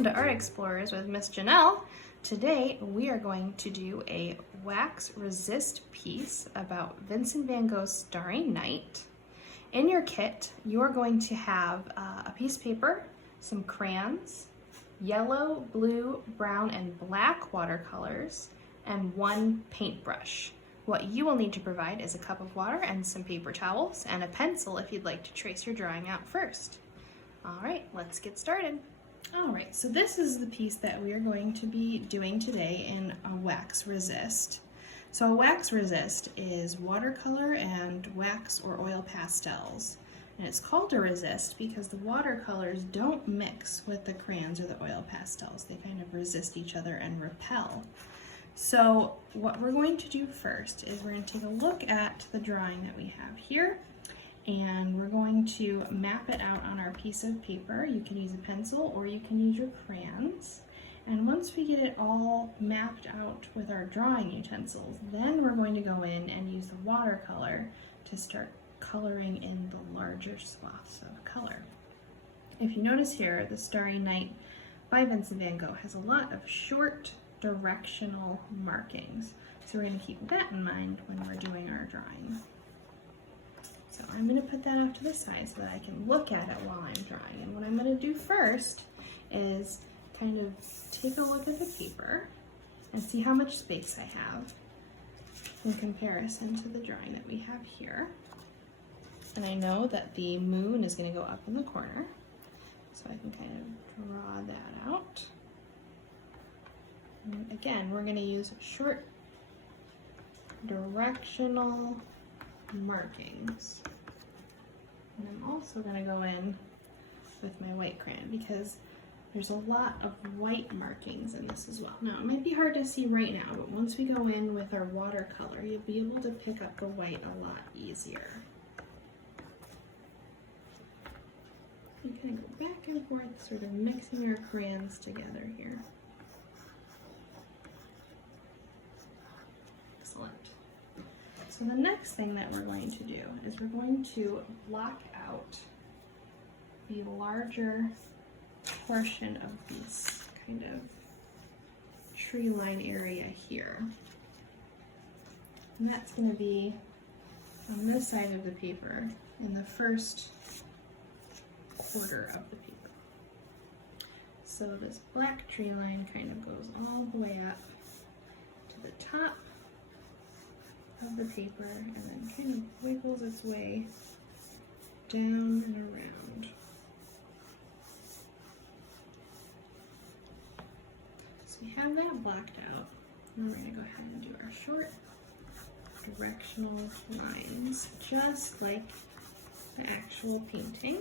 Welcome to Art Explorers with Miss Janelle. Today we are going to do a wax resist piece about Vincent van Gogh's Starry Night. In your kit, you are going to have a piece of paper, some crayons, yellow, blue, brown, and black watercolors, and one paintbrush. What you will need to provide is a cup of water and some paper towels and a pencil if you'd like to trace your drawing out first. All right, let's get started. All right, so this is the piece that we are going to be doing today in a wax resist. So a wax resist is watercolor and wax or oil pastels. And it's called a resist because the watercolors don't mix with the crayons or the oil pastels. They kind of resist each other and repel. So what we're going to do first is we're going to take a look at the drawing that we have here, and we're going to map it out on our piece of paper. You can use a pencil or you can use your crayons. And once we get it all mapped out with our drawing utensils, then we're going to go in and use the watercolor to start coloring in the larger swaths of color. If you notice here, the Starry Night by Vincent van Gogh has a lot of short directional markings. So we're going to keep that in mind when we're doing our drawing. So I'm going to put that off to the side so that I can look at it while I'm drawing. And what I'm going to do first is kind of take a look at the paper and see how much space I have in comparison to the drawing that we have here. And I know that the moon is going to go up in the corner, so I can kind of draw that out. And again, we're going to use short directional markings. And I'm also going to go in with my white crayon because there's a lot of white markings in this as well. Now, it might be hard to see right now, but once we go in with our watercolor, you'll be able to pick up the white a lot easier. You kind of go back and forth, sort of mixing our crayons together here. Excellent. So the next thing that we're going to do is we're going to block out the larger portion of this kind of tree line area here. And that's going to be on this side of the paper in the first quarter of the paper. So this black tree line kind of goes all the way up to the top of the paper and then kind of wiggles its way down and around. So we have that blocked out. And we're going to go ahead and do our short directional lines, just like the actual painting.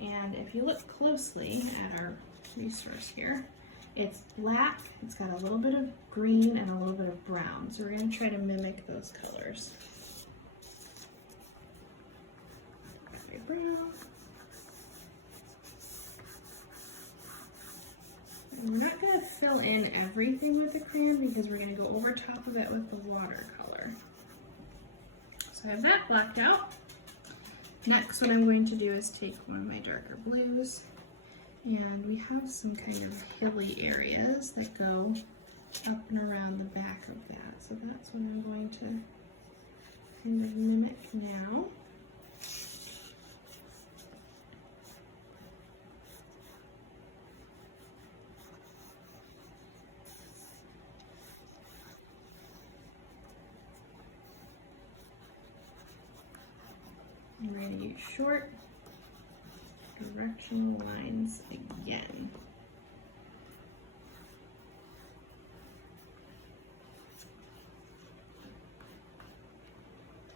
And if you look closely at our resource here, it's black, it's got a little bit of green and a little bit of brown. So we're going to try to mimic those colors. Brown. And we're not going to fill in everything with the crayon because we're going to go over top of it with the watercolor. So I have that blacked out. Next, what I'm going to do is take one of my darker blues, and we have some kind of hilly areas that go up and around the back of that. So that's what I'm going to kind of mimic now. I'm going to use short directional lines again.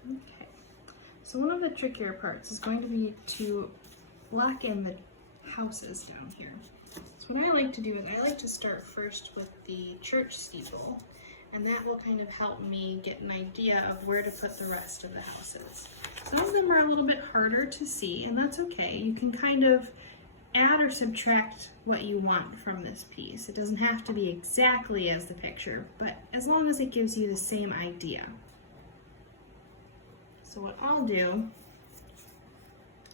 Okay, so one of the trickier parts is going to be to block in the houses down here. So what I like to do is I like to start first with the church steeple, and that will kind of help me get an idea of where to put the rest of the houses. Some of them are a little bit harder to see, and that's okay. You can kind of add or subtract what you want from this piece. It doesn't have to be exactly as the picture, but as long as it gives you the same idea. So what I'll do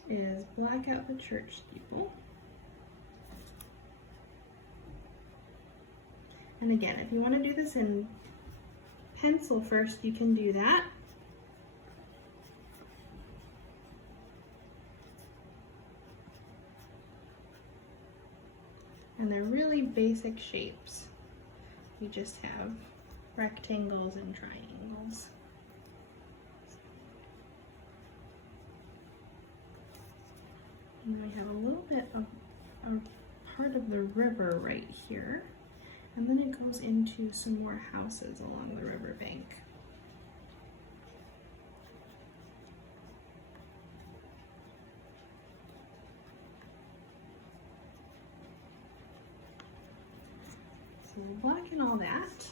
is black out the church steeple. And again, if you want to do this in pencil first, you can do that. And they're really basic shapes. We just have rectangles and triangles. And we have a little bit of a part of the river right here. And then it goes into some more houses along the river bank. So we'll block in all that.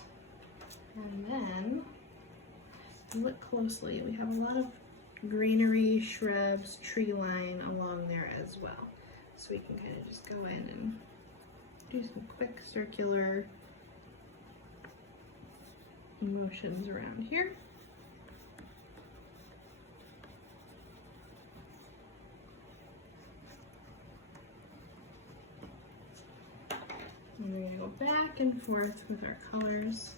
And then, if you look closely, we have a lot of greenery, shrubs, tree line along there as well. So we can kind of just go in and do some quick circular motions around here. And we're going to go back and forth with our colors.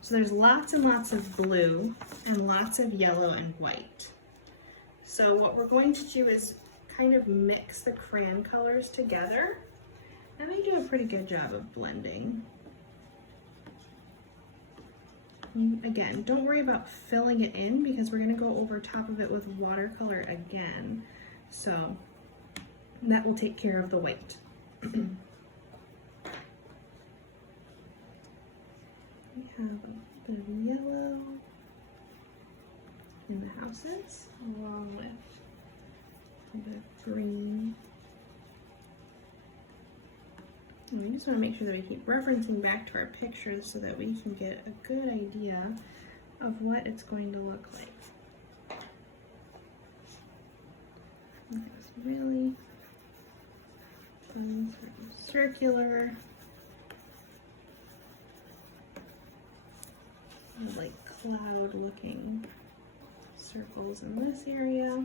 So there's lots and lots of blue and lots of yellow and white. So what we're going to do is kind of mix the crayon colors together, and they do a pretty good job of blending. Again, don't worry about filling it in because we're going to go over top of it with watercolor again. So that will take care of the white. We have a bit of yellow in the houses, along with a bit of green. And we just want to make sure that we keep referencing back to our pictures so that we can get a good idea of what it's going to look like. And it's really fun, sort of circular, like cloud looking circles in this area.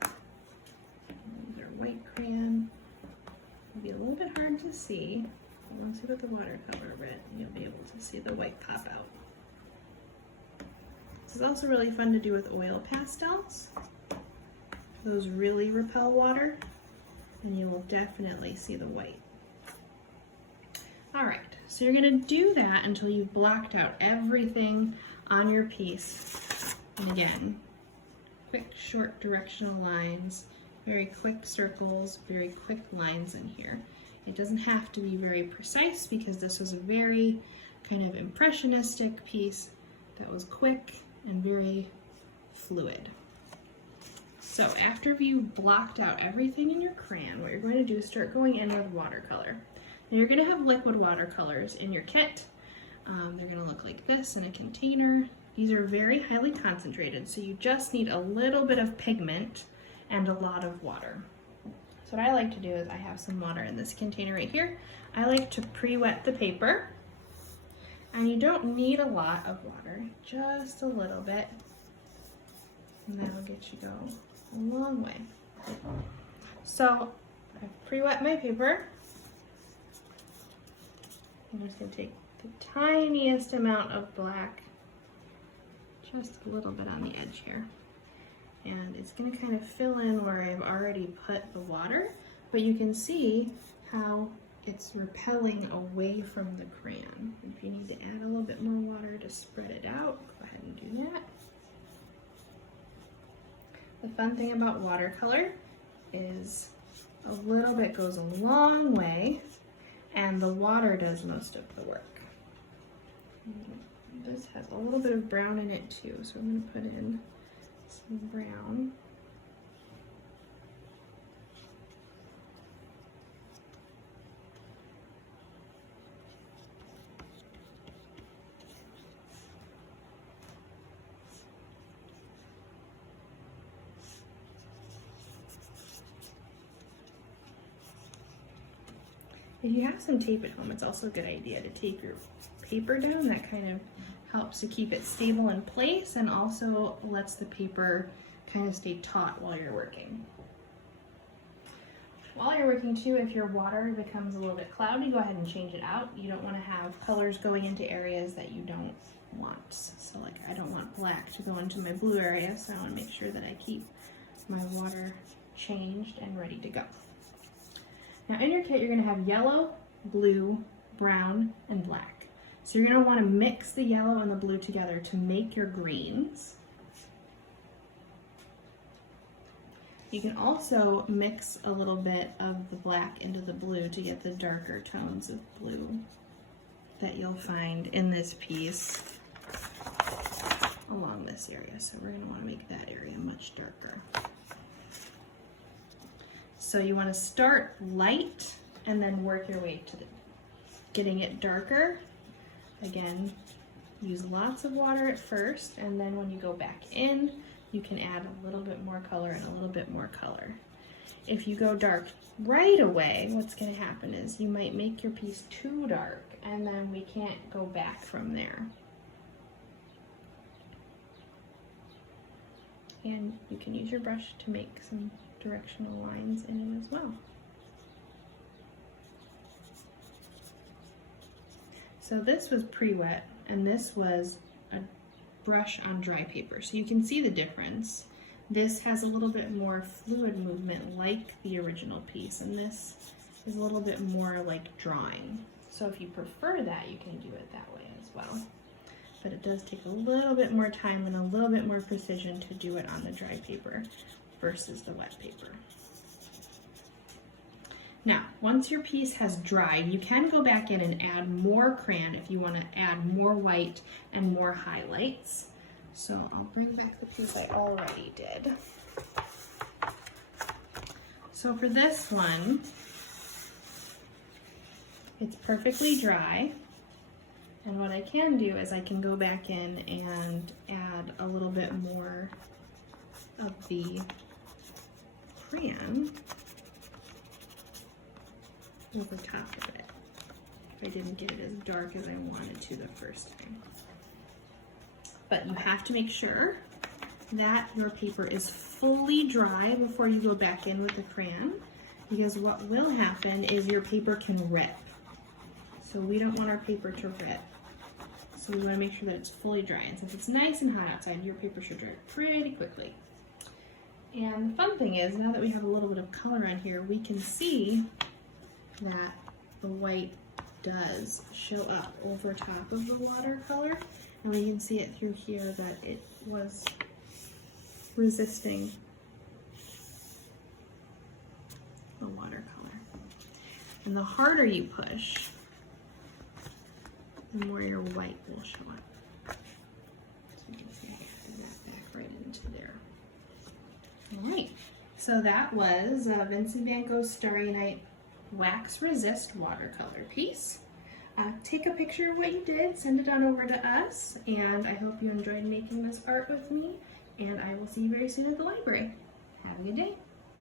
These are white crayon. It'll be a little bit hard to see. But once you put the watercolor red, you'll be able to see the white pop out. This is also really fun to do with oil pastels. Those really repel water, and you will definitely see the white. All right, so you're gonna do that until you've blocked out everything on your piece. And again, quick, short directional lines, very quick circles, very quick lines in here. It doesn't have to be very precise because this was a very kind of impressionistic piece that was quick and very fluid. So after you've blocked out everything in your crayon, what you're going to do is start going in with watercolor. Now you're going to have liquid watercolors in your kit. They're going to look like this in a container. These are very highly concentrated, so you just need a little bit of pigment and a lot of water. So what I like to do is I have some water in this container right here. I like to pre-wet the paper, and you don't need a lot of water, just a little bit, and that'll get you go a long way. So I've pre-wet my paper. I'm just going to take the tiniest amount of black, just a little bit on the edge here. And it's going to kind of fill in where I've already put the water, but you can see how it's repelling away from the crayon. If you need to add a little bit more water to spread it out, go ahead and do that. The fun thing about watercolor is a little bit goes a long way, and the water does most of the work. This has a little bit of brown in it too, so I'm going to put in some brown. If you have some tape at home, it's also a good idea to tape your paper down. That kind of helps to keep it stable in place and also lets the paper kind of stay taut while you're working. while you're working too, if your water becomes a little bit cloudy, go ahead and change it out. You don't want to have colors going into areas that you don't want. So like I don't want black to go into my blue area, so I want to make sure that I keep my water changed and ready to go. Now in your kit, you're going to have yellow, blue, brown, and black. So you're going to want to mix the yellow and the blue together to make your greens. You can also mix a little bit of the black into the blue to get the darker tones of blue that you'll find in this piece along this area. So we're going to want to make that area much darker. So you want to start light and then work your way to getting it darker. Again, use lots of water at first, and then when you go back in, you can add a little bit more color and a little bit more color. If you go dark right away, what's going to happen is you might make your piece too dark, and then we can't go back from there. And you can use your brush to make some directional lines in it as well. So this was pre-wet, and this was a brush on dry paper. So you can see the difference. This has a little bit more fluid movement like the original piece, and this is a little bit more like drawing. So if you prefer that, you can do it that way as well. But it does take a little bit more time and a little bit more precision to do it on the dry paper versus the wet paper. Now, once your piece has dried, you can go back in and add more crayon if you want to add more white and more highlights. So I'll bring back the piece I already did. So for this one, it's perfectly dry. And what I can do is I can go back in and add a little bit more of the crayon over top of it, if I didn't get it as dark as I wanted to the first time. But you have to make sure that your paper is fully dry before you go back in with the crayon, because what will happen is your paper can rip. So we don't want our paper to rip. So we want to make sure that it's fully dry. And since it's nice and hot outside, your paper should dry pretty quickly. And the fun thing is, now that we have a little bit of color on here, we can see that the white does show up over top of the watercolor, and we can see it through here that it was resisting the watercolor. And the harder you push, the more your white will show up. So you can see I added that back right into there. All right, so that was Vincent van Gogh's Starry Night wax resist watercolor piece. Take a picture of what you did, send it on over to us, and I hope you enjoyed making this art with me, and I will see you very soon at the library. Have a good day.